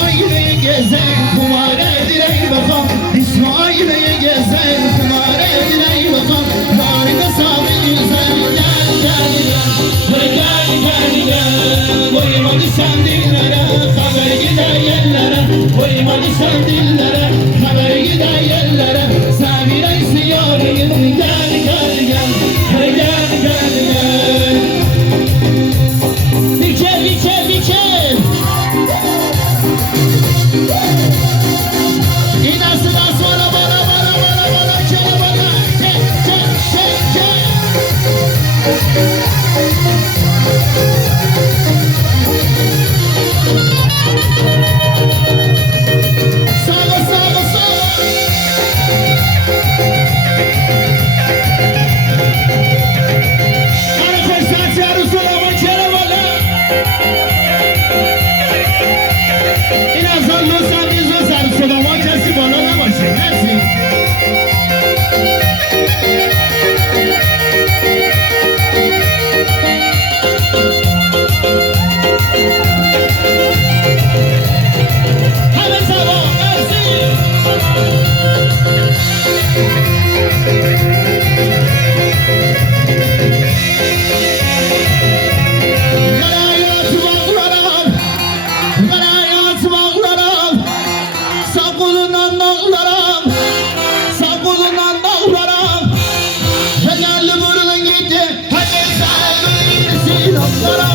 İsmail'i gezen kumar edirey bakan, İsmail'i gezen kumar edirey bakan. Harika sabi güzel gel gel gel, gel gel gel. Koyma düşen dillere, haber gider yerlere. Koyma düşen dillere, haber gider yerlere. Sabire istiyorum gel gel gel, gel gel gel. Biçer biçer biçer. İnasından sonra bana çala bana. Çek. Sağa. Arkadaşlar çağrı sola çala bana. İnasından dostlar biz dostlar sola bakası bana ne başlayın hepsi. Hadi sana bir sinoplara